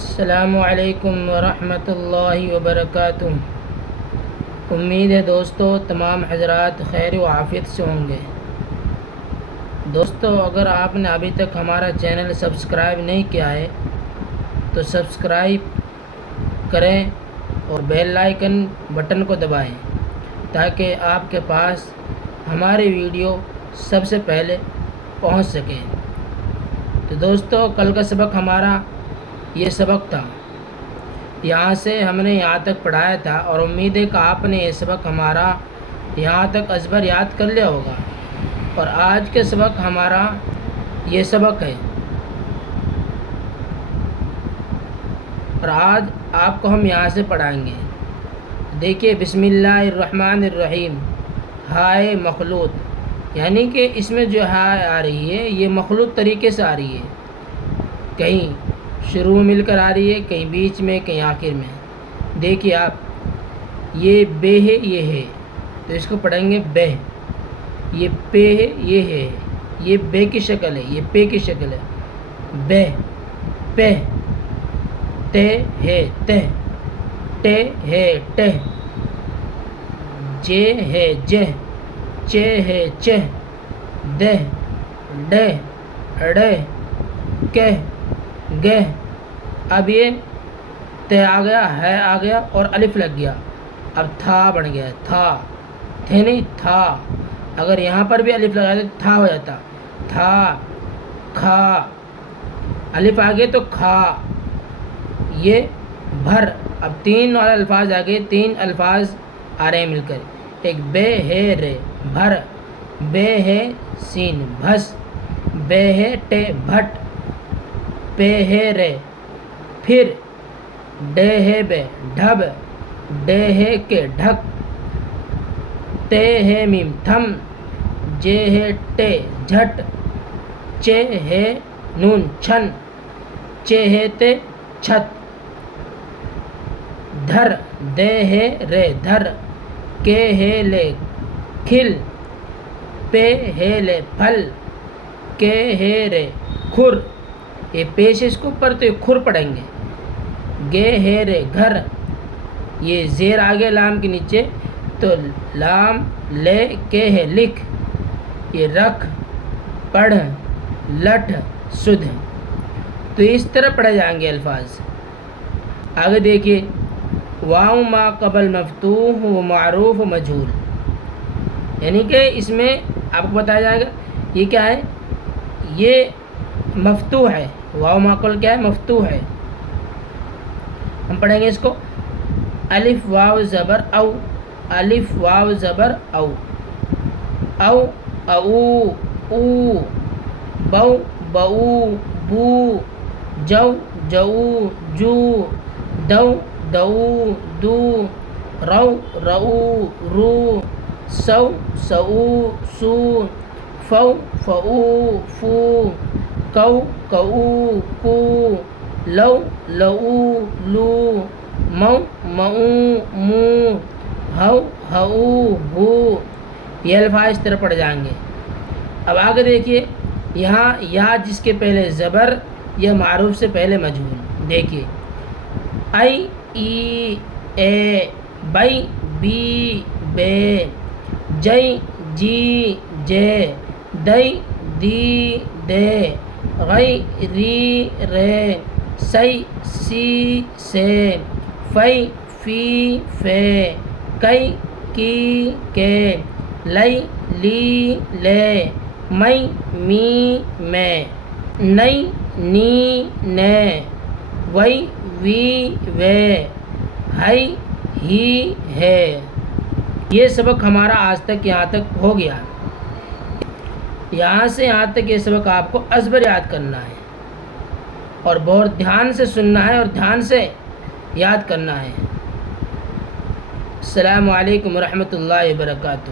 السلام علیکم ورحمۃ اللہ وبرکاتہ۔ امید ہے دوستو تمام حضرات خیر و عافیت سے ہوں گے۔ دوستو اگر آپ نے ابھی تک ہمارا چینل سبسکرائب نہیں کیا ہے تو سبسکرائب کریں اور بیل آئیکن بٹن کو دبائیں تاکہ آپ کے پاس ہماری ویڈیو سب سے پہلے پہنچ سکے۔ تو دوستو کل کا سبق ہمارا یہ سبق تھا، یہاں سے ہم نے یہاں تک پڑھایا تھا اور امید ہے کہ آپ نے یہ سبق ہمارا یہاں تک ازبر یاد کر لیا ہوگا۔ اور آج کے سبق ہمارا یہ سبق ہے، اور آج آپ کو ہم یہاں سے پڑھائیں گے۔ دیکھیے، بسم اللہ الرحمن الرحیم، ہائے مخلوط، یعنی کہ اس میں جو ہائے آ رہی ہے یہ مخلوط طریقے سے آ رہی ہے، کہیں شروع میں مل کر آ رہی ہے، کہیں بیچ میں، کہیں آخر میں۔ دیکھیے آپ، یہ بے ہے، یہ ہے، تو اس کو پڑھیں گے بے۔ یہ پے ہے، یہ ہے، یہ بے کی شکل ہے، یہ پے کی شکل ہے، بے پے۔ تے ہے تے، ٹے ہے ٹے، جے ہے جے، چے ہے چے، دے ڈے، ڑے کے گے۔ اب یہ تے آ گیا، ہے آ گیا اور الف لگ گیا، اب تھا بن گیا، تھا، تھے نہیں تھا۔ اگر یہاں پر بھی الف لگا تو تھا ہو جاتا، تھا، کھا، الف آ گئے تو کھا۔ یہ بھر، اب تین اور الفاظ آ گئے، تین الفاظ آ رہے ہیں مل کر، ایک بے ہے رے بھر، بے ہے سین بھس، بے ہے ٹے بھٹ، پے ہے رے پھر، ڈے ہے بے ڈھب، ڈے ہے کے ڈھک، تے ہے میم تھم، جے ہے ٹے جھٹ، چے ہے نون چھن، چے ہے تے چھت، دھر، دے ہے رے دھر، کے ہے لے کھل، پے ہے لے پھل، کے ہے رے کھر۔ یہ پیش اس کے اوپر تو یہ کھر پڑھیں گے۔ گے ہے رے گھر، یہ زیر آگے لام کے نیچے تو لام لے کے ہے لکھ، یہ رکھ پڑھ لٹھ سدھ۔ تو اس طرح پڑھے جائیں گے الفاظ۔ آگے دیکھیے، واؤ ما قبل مفتوح و معروف و مجہول، یعنی کہ اس میں آپ کو بتایا جائے گا یہ کیا ہے، یہ مفتوح ہے، واؤ ما قبل کیا ہے، مفتوح ہے۔ ہم پڑھیں گے اس کو، الف واو زبر او، الف واو زبر او، او او او، بو بو بو، جو جو جو، دو دو دو، رو رو رو، سو سو سو، فو فو فو، کو کو کو، لو لو لو، مو مو مو، ہو ہو ہو۔ یہ الفاظ اس طرح پڑھ جائیں گے۔ اب آگے دیکھیے، یہاں یا جس کے پہلے زبر یا معروف سے پہلے مجہول، دیکھیے، ای ای اے، بئی بی بے، جئی جی جے، دئی دی دے، غئی ری رے، سئی سی سے، فئی فی فے، کئی کی کے، لئی لی لے، مئی می میں، نئی نی نے، وئی وی وے، ہئی ہی ہے۔ یہ سبق ہمارا آج تک یہاں تک ہو گیا۔ یہاں سے یہاں تک یہ سبق آپ کو ازبر یاد کرنا ہے اور بہت دھیان سے سننا ہے اور دھیان سے یاد کرنا ہے۔ السلام علیکم ورحمۃ اللہ وبرکاتہ۔